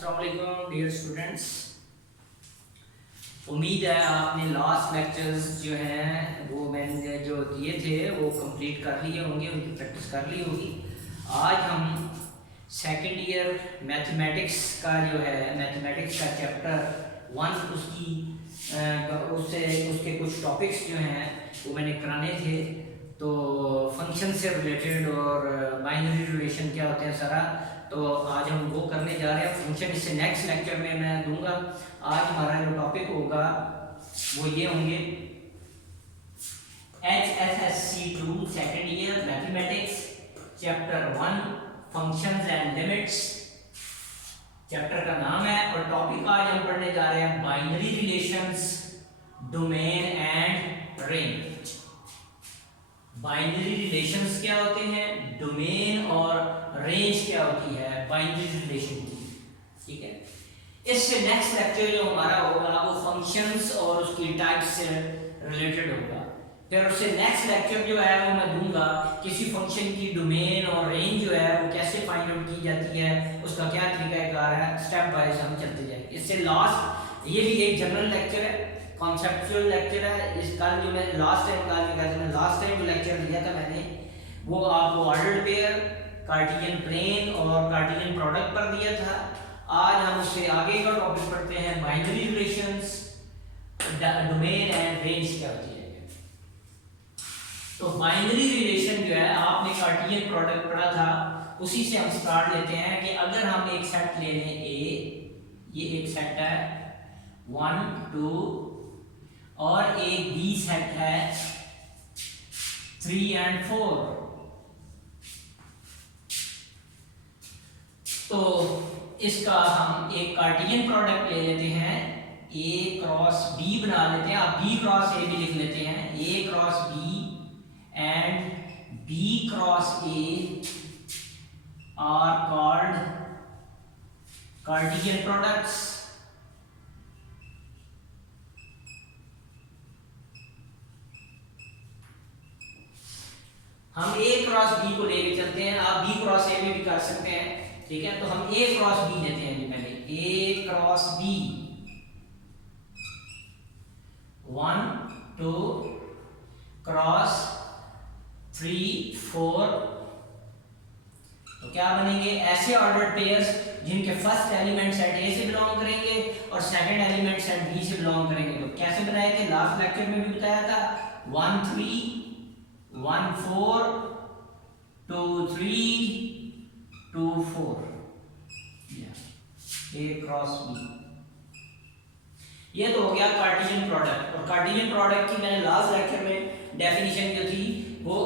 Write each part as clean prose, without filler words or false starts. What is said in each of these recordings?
अस्सलाम वालेकुम dear students. उम्मीद है आपने लास्ट लेक्चर्स जो हैं वो मैंने जो दिए थे वो कंप्लीट कर लिए होंगे, उनकी प्रैक्टिस कर ली होगी। आज हम सेकेंड ईयर मैथमेटिक्स का जो है मैथमेटिक्स का चैप्टर 1 उससे उसके कुछ टॉपिक्स जो हैं वो मैंने कराने थे। तो फंक्शन से रिलेटेड और बाइनरी रिलेशन क्या होते हैं सारा, तो आज हम वो करने जा रहे हैं। फंक्शन इससे नेक्स्ट लेक्चर में मैं दूंगा। आज हमारा जो टॉपिक होगा वो ये होंगे HSSC2 second year mathematics chapter 1 functions and limits. Chapter का नाम है और टॉपिक आज हम पढ़ने जा रहे हैं binary relations, domain and range. Binary relations क्या होते हैं, डोमेन और रेंज क्या होती है बाइनरी रिलेशन की। ठीक है, इससे नेक्स्ट लेक्चर जो हमारा होगा वो फंक्शंस और उसकी टाइप्स से रिलेटेड होगा। फिर उससे नेक्स्ट लेक्चर जो है वो मैं दूंगा किसी फंक्शन की डोमेन और रेंज जो है वो कैसे फाइंड आउट की जाती है, उसका क्या तरीकाकार है, स्टेप वाइज हम चलते जाएंगे। इससे लास्ट ये भी एक जनरल लेक्चर है, कॉन्सेप्चुअल लेक्चर है। इस कल जो मैं लास्ट टाइम जो लेक्चर दिया था मैंने वो आपको ऑर्डर्ड पेयर, कार्टेशियन प्लेन और कार्टेशियन प्रोडक्ट पर दिया था। आज हम उससे आगे का टॉपिक पढ़ते हैं binary relations, domain and range क्या होती है। तो बाइनरी रिलेशन जो है आपने कार्टेशियन प्रोडक्ट पढ़ा था, उसी से हम स्टार्ट लेते हैं कि अगर हम एक सेट ले लें ए, ये एक सेट है 1 2 और एक बी सेट है 3 और 4। तो इसका हम एक कार्टेशियन प्रोडक्ट ले लेते हैं, ए क्रॉस बी बना लेते हैं। आप बी क्रॉस ए भी लिख लेते हैं, A cross B and B cross A are called Cartesian products. हम ए क्रॉस बी को लेके चलते हैं, आप बी क्रॉस ए में भी कर सकते हैं। ठीक है, तो हम ए क्रॉस बी लेते हैं। पहले ए क्रॉस बी 1 2 क्रॉस 3 4। तो क्या बनेंगे ऐसे ऑर्डर्ड पेयर्स जिनके फर्स्ट एलिमेंट सेट ए से बिलोंग करेंगे और सेकंड एलिमेंट सेट बी से बिलोंग करेंगे। तो कैसे बनाए थे, लास्ट लेक्चर में भी बताया था, 1 3 1 4 2 3 2 4 ए क्रॉस बी। ये तो हो गया कार्टेशियन प्रोडक्ट। और कार्टेशियन प्रोडक्ट की मैंने लास्ट लेक्चर में डेफिनेशन जो थी वो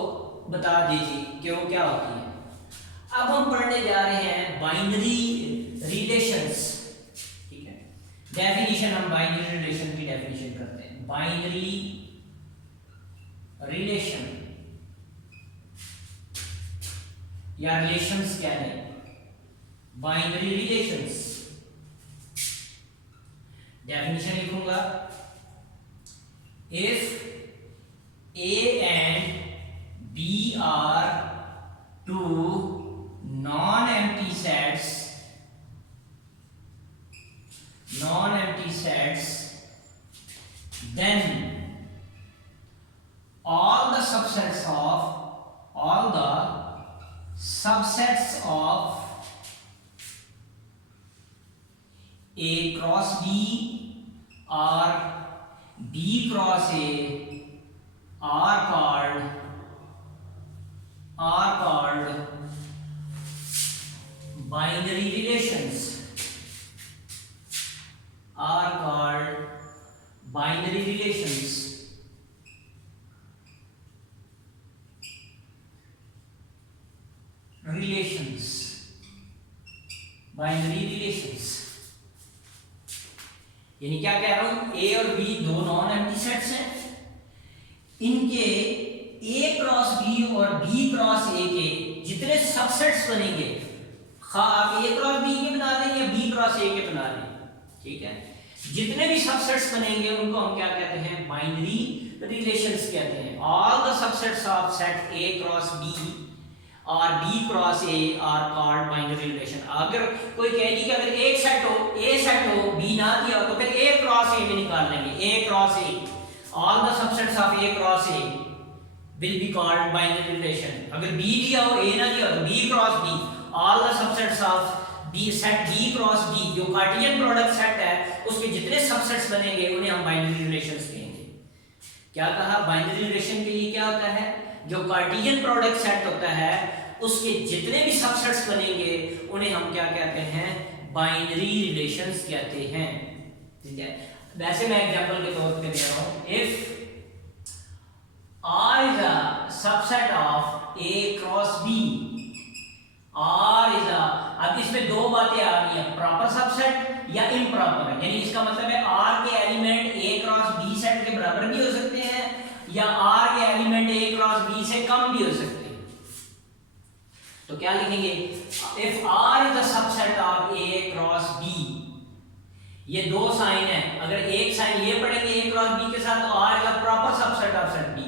बता दी थी कि वो क्या होती है। अब हम पढ़ने जा रहे हैं बाइनरी रिलेशंस। ठीक है, डेफिनेशन हम बाइनरी रिलेशन की डेफिनेशन करते हैं। बाइनरी रिलेशन या रिलेशंस क्या है, बाइनरी रिलेशंस। डेफिनेशन लिखूंगा, if A and B are two non empty sets, then all the subsets of A cross B or B cross A are called binary relations. Are called binary relations. Binary relations यानी क्या कह रहा हूं, ए और B दो non empty sets हैं, इनके ए cross B और बी क्रॉस ए के जितने सबसेट्स बनेंगे, आप ए क्रॉस बी के बना लें या बी क्रॉस ए के बना लें, ठीक है, जितने भी सबसेट्स बनेंगे उनको हम क्या कहते हैं, बाइनरी रिलेशंस कहते हैं। All the subsets of set A cross B और B cross A are called binary relation. अगर कोई कहे कि अगर एक सेट ना दिया हो तो फिर A क्रॉस A भी निकाल लेंगे, A cross A, all the subsets of A cross A will be called binary relation. अगर B दिया हो A ना दिया हो तो B cross B, all the subsets of B set B cross B जो कार्टेशियन प्रोडक्ट सेट है उसके जितने सबसेट्स बनेंगे उन्हें हम बाइनरी रिलेशंस कहेंगे। क्या कहा? बाइनरी रिलेशन के लिए क्या होता है, जो कार्टेशियन प्रोडक्ट सेट होता है उसके जितने भी सबसेट्स बनेंगे उन्हें हम क्या कहते हैं, बाइनरी रिलेशंस कहते हैं। ठीक है, वैसे मैं एग्जांपल के तौर पे दे रहा हूं, if R is a subset of A cross B, R is a, अब इसमें दो बातें आ गई हैं, प्रॉपर सबसेट या इम्प्रॉपर, यानी इसका मतलब है R के element A cross B set के बराबर भी हो सकते हैं या R के एलिमेंट A क्रॉस B से कम भी हो सकते हैं। तो क्या लिखेंगे, if R is a subset of A cross B, ये दो साइन है, अगर एक साइन ये पढ़ेंगे A क्रॉस B के साथ तो R is a proper subset of set B,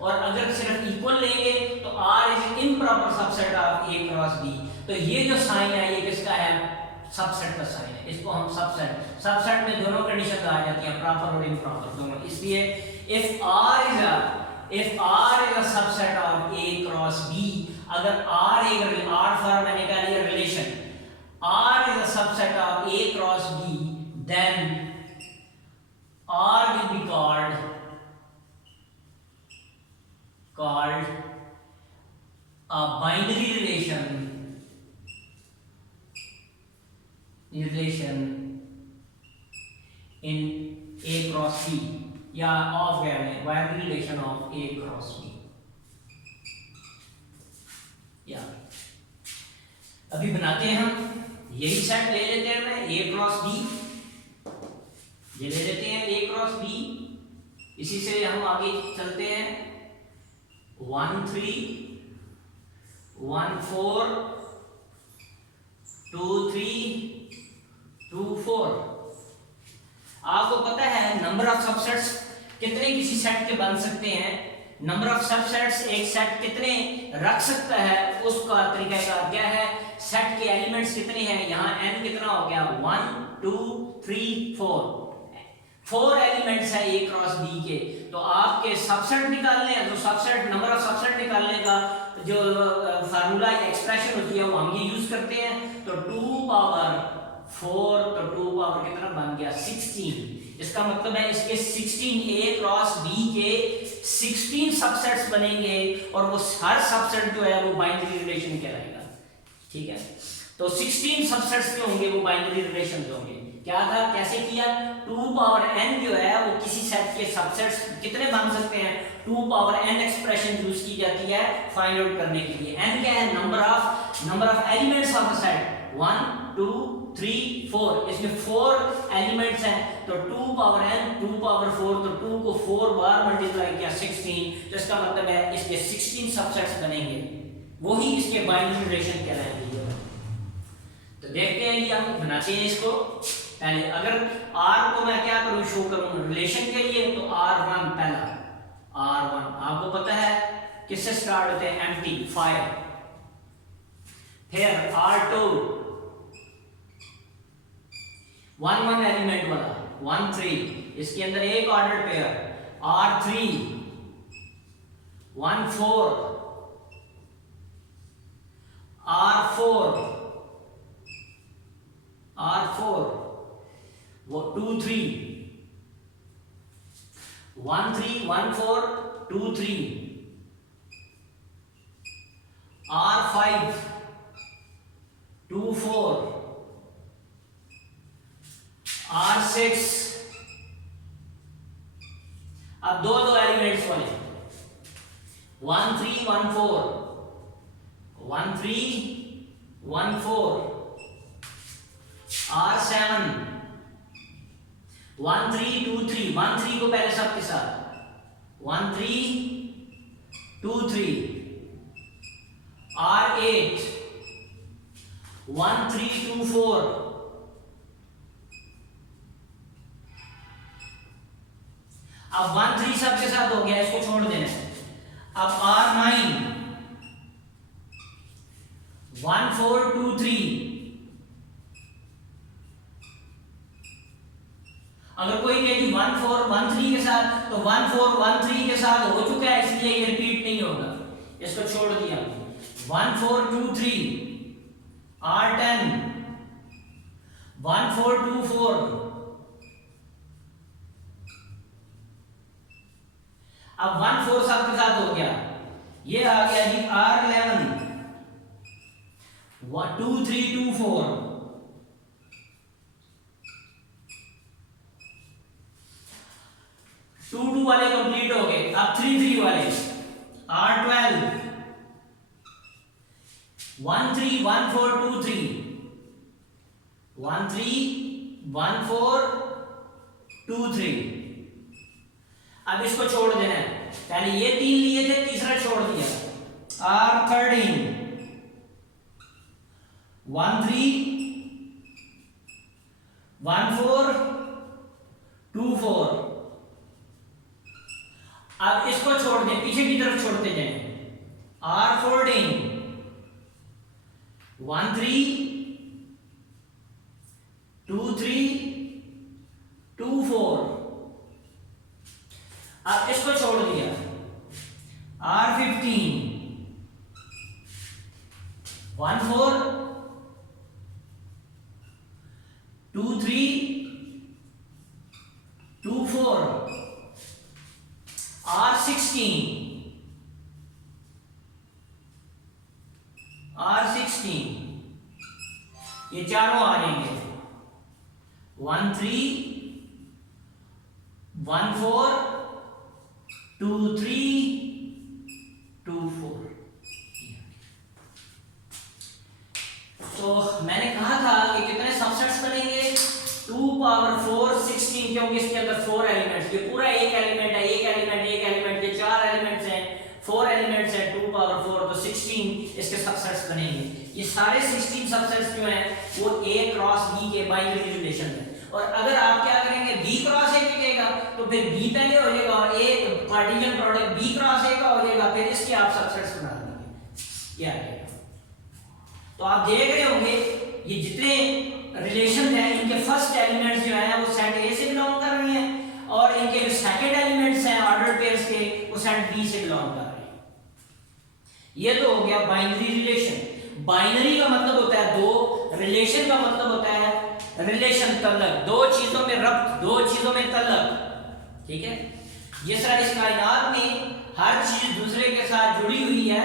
और अगर सिर्फ इक्वल लेंगे तो R is improper subset of A cross B। तो ये जो साइन है ये किसका है, सबसेट का साइन है, इसको हम सबसेट में दोनों कंडीशन आ जाती हैं, प्रॉपर और इम्प्रॉपर दोनों। इसलिए if R is a subset of A cross B, अगर R फॉर मैंने कहा ये relation, R is a subset of A cross B, then R will be called a binary relation in A cross B, या of binary relation of A cross B। या अभी बनाते हैं हम, यही सेट ले लेते हैं मैं A क्रॉस B, ये ले लेते हैं A क्रॉस B, इसी से हम आगे चलते हैं 1 3 1 4 2 3 2 4। आपको पता है नंबर ऑफ सबसेट्स कितने किसी सेट के बन सकते हैं, नंबर ऑफ सबसेट्स एक सेट कितने रख सकता है उसका तरीकाकार क्या है, सेट के एलिमेंट्स कितने हैं, यहाँ n कितना हो गया 1 2 3 4 एलिमेंट्स है A क्रॉस B के। तो आपके सबसेट निकालने हैं, तो सबसेट नंबर ऑफ सबसेट निकालने का जो फार्मूला एक्सप्रेशन होती है वो हम ये यूज करते हैं। तो 2 पावर 4, तो 2 पावर कितना बन गया 16। इसका मतलब है इसके 16 A क्रॉस B के 16 सबसेट्स बनेंगे और वो हर सबसेट जो है वो बाइनरी रिलेशन कहलाएगा। ठीक है, तो 16 सबसेट्स जो होंगे वो बाइनरी रिलेशन होंगे। क्या था, कैसे किया, 2 पावर n जो है वो किसी सेट के सबसेट्स कितने बन सकते हैं, 2 पावर n एक्सप्रेशन यूज की जाती है फाइंड आउट करने के लिए। n क्या है, number of elements of the set, 1 2 3 4, इसमें 4 एलिमेंट्स हैं तो 2 पावर n 2 पावर 4, तो 2 को 4 बार मल्टीप्लाई किया 16, तो इसका मतलब है इसके 16 सबसेट्स बनेंगे, वही इसके बाइनरी रिलेशन कहलाएंगे। तो देखते हैं कि हम बनाते हैं इसको। पहले अगर R को मैं क्या करूं, शो करूं रिलेशन के लिए, तो R1 पहला, R1 आपको पता है किससे स्टार्ट होते हैं, एम्प्टी 5, फिर R2 1 एलिमेंट वाला 1 3, इसके अंदर एक ऑर्डर पेयर, R3 1 4, R4 वो 2 3, 1 3 1 4 2 3, R5 2 4, R6, अब दो एलिमेंट्स वाले 1 3 1 4, 1 3 1 4, R7 1 3 2 3, 1 3 को पहले सबके साथ 1 3 2 3, R8 1 3 2 4, अब 1 3 सबके साथ हो गया, इसको छोड़ देना है। अब R9 1 4 2 3, अगर कोई कहे कि 1 4 1 3 के साथ, तो 1 4 1 3 के साथ हो चुका है, इसलिए ये रिपीट नहीं होगा, इसको छोड़ दिया। 1 4 2 3 R10, 1 4 2 4, अब 1 4 सबके साथ हो गया, ये आ गया जी R11, 2 3 2 4, 2 2 वाले कंप्लीट हो गए। अब 3 3 वाले R12, 1 3 1 4 2 3, 1 3 1 4 2 3। अब इसको छोड़ देना है, पहले ये 3 लिए थे, तीसरा छोड़ दिया। R13, 1 3 1 4 2 4। अब इसको छोड़ दें, पीछे की तरफ छोड़ते जाएं। R14, 1 3 2 3 2 4। अब इसको छोड़ दिया। R15, 1 4 2 3 2 4। R16, ये चारों आ जाएंगे। 1 3 1 4 2 3 2 4। तो मैंने कहा था कि कितने सबसेट्स बनेंगे, 2 पावर 4 16, क्योंकि इसके अंदर 4 एलिमेंट्स, ये पूरा एक एलिमेंट है, एक एलिमेंट एक एलिमेंट, ये 4 एलिमेंट्स हैं, 4 एलिमेंट्स हैं, 2 पावर 4, तो 16 इसके सबसेट्स बनेंगे। ये सारे 16 सबसेट्स जो हैं वो A क्रॉस B के बाइनरी रिलेशन में। और अगर आप क्या करेंगे, B क्रॉस A लिखेगा तो फिर B पहले हो जाएगा और A Cartesian product B cross A का हो जाएगा, फिर इसके आप सबसेट्स बना देंगे। क्या है, तो आप देख रहे होंगे ये जितने रिलेशन हैं, इनके फर्स्ट एलिमेंट्स जो हैं वो सेट A से बिलोंग कर रहे हैं, और इनके जो सेकंड एलिमेंट्स हैं ऑर्डर पेयर्स के, वो सेट B से बिलोंग कर रहे हैं। ये तो हो गया बाइनरी रिलेशन। बाइनरी का मतलब होता है दो, रिलेशन का मतलब होता है रिलेशन तल्लक, दो चीजों में रब्त, दो चीजों में तल्लक। ठीक है, जिस तरह इस कायनात में हर चीज दूसरे के साथ जुड़ी हुई है,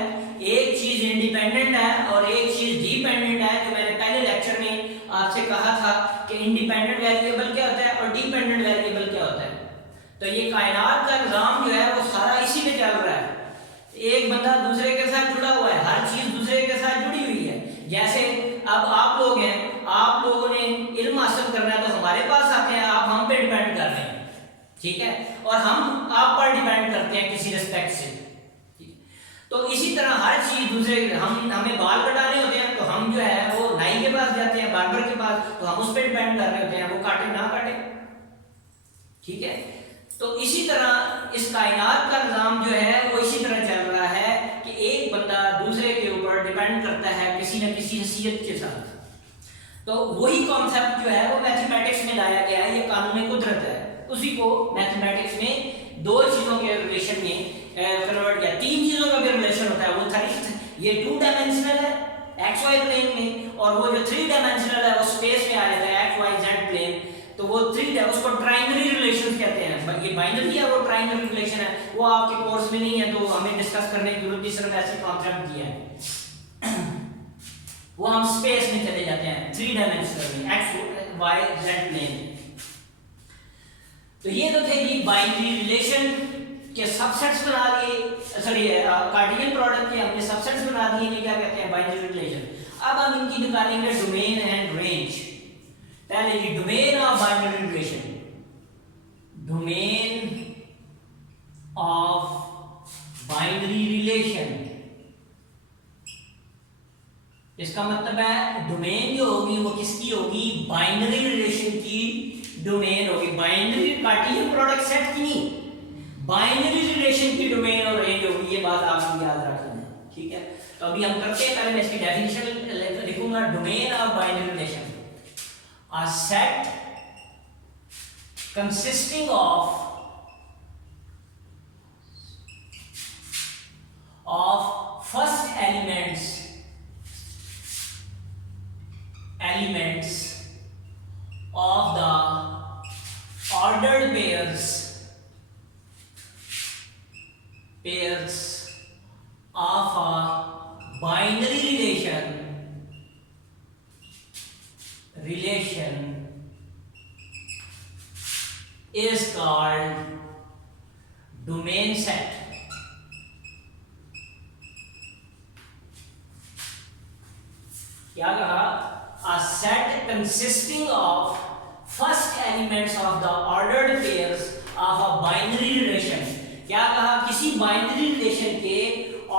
एक चीज इंडिपेंडेंट है और एक चीज डिपेंडेंट है। जो मैंने पहले लेक्चर में आपसे कहा था कि इंडिपेंडेंट वेरिएबल क्या होता है और डिपेंडेंट वेरिएबल क्या होता है। तो ये कायनात का निजाम जो है वो सारा इसी पे चल रहा है, एक बंदा दूसरे के साथ जुड़ा हुआ है, हर चीज दूसरे के साथ जुड़ी हुई है। जैसे अब आप लोग हैं, आप लोगों ने इल्म हासिल करना है तो हमारे पास आते हैं, आप हम पे डिपेंड कर रहे हैं, ठीक है, और हम आप पर डिपेंड करते हैं किसी रिस्पेक्ट से। तो इसी तरह हर चीज दूसरे, हमें बाल कटाने होते हैं तो हम जो है वो नाई के पास जाते हैं, बार्बर के पास, तो हम उस पर डिपेंड कर रहे होते हैं, वो काटे ना काटे। ठीक है, तो इसी तरह इस कायनात का निजाम जो है वो इसी तरह चल रहा है कि एक बंदा दूसरे के ऊपर डिपेंड करता है किसी न किसी हैसियत के साथ। तो वही कॉन्सेप्ट जो है वो मैथमेटिक्स में लाया गया है, ये कानून कुदरत है, उसी को मैथमेटिक्स में दो चीजों के रिलेशन में कन्वर्ट किया। तीन चीजों का भी रिलेशन होता है, वो ये 2 डायमेंशनल है XY प्लेन में, और वो जो 3 डायमेंशनल है वो स्पेस में आ जाता है XYZ प्लेन, तो वो 3 है, उसको ट्राइंगुलर रिलेशन कहते हैं। ये बाइनरी है, वो ट्राइंगुलर रिलेशन है, वो आपके कोर्स में नहीं है तो हमें डिस्कस करने की जरूरत नहीं, सिर्फ ऐसे कॉन्सेप्ट दिया है। वो हम स्पेस में चले जाते हैं 3 डायमेंशनल में XYZ प्लेन। तो ये तो थे ये बाइनरी रिलेशन के सबसेट्स बना दिए, सॉरी कार्टेशियन प्रोडक्ट के हमने सबसेट्स बना दिए, ये क्या कहते हैं बाइनरी रिलेशन। अब हम इनकी निकालेंगे डोमेन एंड रेंज। पहले ये domain of binary relation, domain of binary relation, इसका मतलब है डोमेन जो होगी वो किसकी होगी, बाइनरी रिलेशन की डोमेन होगी। बाइनरी कार्टेशियन प्रोडक्ट सेट की नहीं, बाइनरी रिलेशन की डोमेन और रेंज होगी, ये बात आपको याद रखनी है। ठीक है, तो अभी हम करते हैं, पहले मैं इसकी डेफिनेशन लिखूंगा। Domain of binary relation, a set consisting of first elements of the ordered pairs of a binary relation is called domain set. क्या कहा? A set consisting of first elements of the ordered pairs of a binary relation. क्या कहा? किसी binary relation के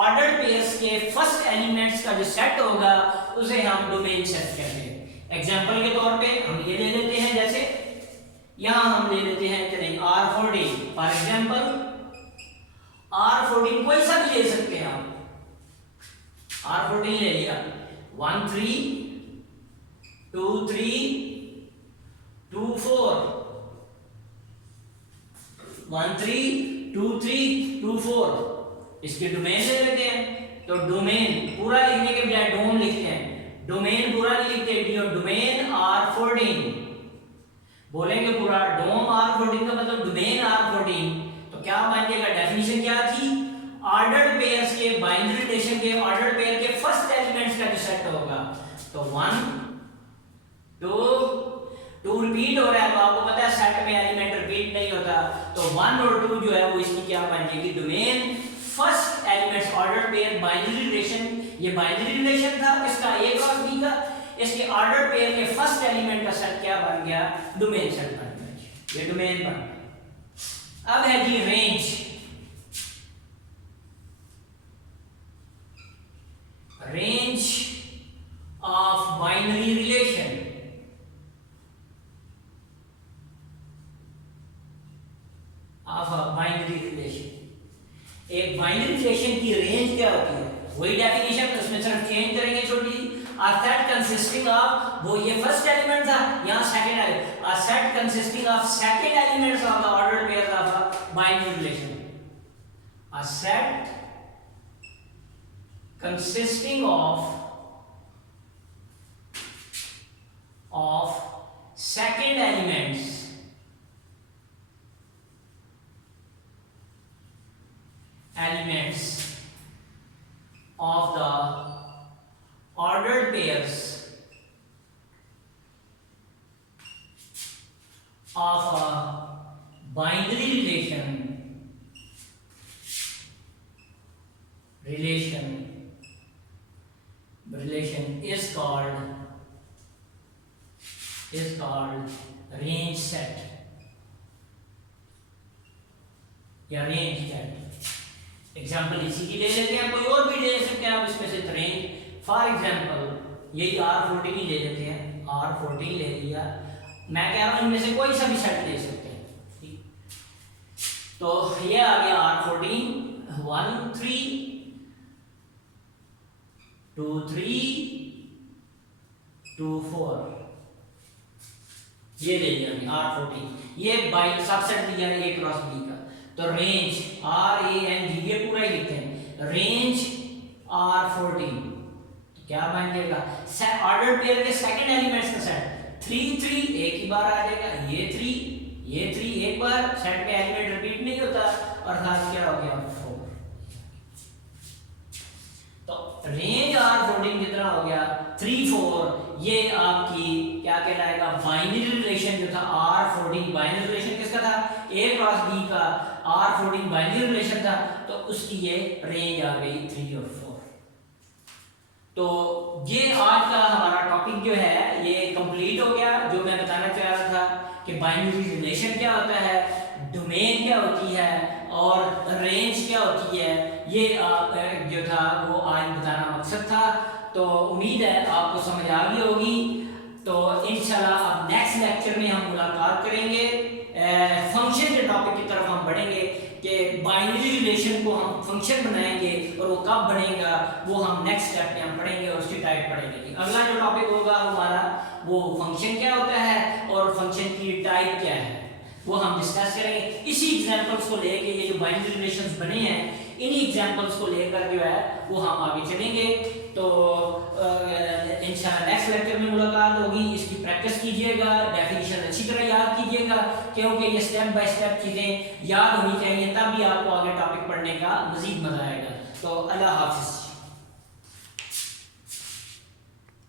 ordered pairs के first elements का जो set होगा उसे हम डोमेन सेट कहते हैं। एग्जांपल के तौर पे हम ये ले लेते हैं, जैसे यहां हम ले लेते हैं चलिए R14 फॉर एग्जांपल। R14 कोई सा भी ले सकते हैं आप। R14 ले लिया, 1 3 2 3 2 4 1 3 2 3 2 4 इसके डोमेन ले लेते हैं। तो डोमेन पूरा लिखने के बजाय डोम लिखते हैं, डोमेन पूरा नहीं लिखते, डोमेन R14 बोलेंगे पूरा। डोम R14 का मतलब डोमेन R14। तो क्या मान जाएगा? डेफिनेशन क्या थी? ऑर्डर्ड पेयर्स के बाइनरी रिलेशन के ऑर्डर्ड पेयर के फर्स्ट एलिमेंट्स का जो सेट होगा। तो 1 2 रिपीट हो रहा है, तो आपको पता है सेट में एलिमेंट रिपीट नहीं होता। तो 1 और 2 जो है वो इसकी क्या बन जाएगी? Domain first elements order pair binary relation. ये बाइनरी रिलेशन था इसका A क्रॉस B का, इसके ऑर्डर पेयर के फर्स्ट एलिमेंट का सेट क्या बन गया? डोमेन सेट बन गया। ये डोमेन बन गया। अब है जी range. Range of binary relation. Of a binary relation. एक बाइनरी रिलेशन की रेंज क्या होती है? वही डेफिनेशन, उसमें सिर्फ चेंज करेंगे छोटी। A set consisting of, वो ये फर्स्ट एलिमेंट था, यहाँ second element. A set consisting of second elements of the ordered pairs of a binary relation. A set consisting of second elements of the ordered pairs of a binary relation is called range set या range set. Example इसी की ले लेते हैं, कोई और भी ले सकते हैं आप इसमें से रेंज। फॉर एग्जाम्पल यही R14 ही ले लेते हैं, R14 ले लिया। मैं कह रहा हूं इनमें से कोई सा भी सेट ले सकते हैं। तो ये आ गया R14 1 3 2 3 2 4 ये ले लिया R14। ये बाई सबसेट लिया A क्रॉस B का। तो रेंज RANG ये पूरा ही लिखते हैं, रेंज R14। तो क्या बन जाएगा? ऑर्डर पेयर के सेकंड एलिमेंट्स का सेट 3 3 एक ही बार आ जाएगा, ये 3 एक बार, सेट में एलिमेंट रिपीट नहीं होता, अर्थात क्या हो गया? 4। तो रेंज R14 कितना हो गया? 3 4। ये आपकी क्या कहलाएगा? बाइनरी रिलेशन जो था R14। बाइनरी रिलेशन किसका था? A क्रॉस B का। R14 बाइनरी रिलेशन था, तो उसकी ये रेंज आ गई 3 और 4। तो ये आज का हमारा टॉपिक जो है ये कंप्लीट हो गया। जो मैं बताना चाह रहा था कि बाइनरी रिलेशन क्या होता है, डोमेन क्या होती है और रेंज क्या होती है, ये जो था वो आज बताना मकसद था। तो उम्मीद है आपको समझ आ गई होगी। तो इंशाल्लाह अब नेक्स्ट लेक्चर में हम मुलाकात करेंगे, फंक्शन के टॉपिक की तरफ हम बढ़ेंगे कि बाइनरी रिलेशन को हम फंक्शन बनाएंगे और वो कब बनेगा वो हम नेक्स्ट स्टेप में हम पढ़ेंगे और उसकी टाइप पढ़ेंगे। अगला जो टॉपिक होगा हमारा वो फंक्शन क्या होता है और फंक्शन की टाइप क्या है। वो हम डिस्कस करेंगे। इसी एग्जांपल्स को लेके ये जो बाइनरी रिलेशंस बने हैं इन्हीं एग्जांपल्स को लेकर जो है वो हम आगे चलेंगे। तो इंशाल्लाह नेक्स्ट लेक्चर में मुलाकात होगी। इसकी प्रैक्टिस कीजिएगा, डेफिनेशन अच्छी तरह याद कीजिएगा, क्योंकि ये स्टेप बाय स्टेप चीज़ें याद होनी चाहिए, तब भी आपको आगे टॉपिक पढ़ने का मजीद मजा आएगा। तो अल्लाह हाफिज़।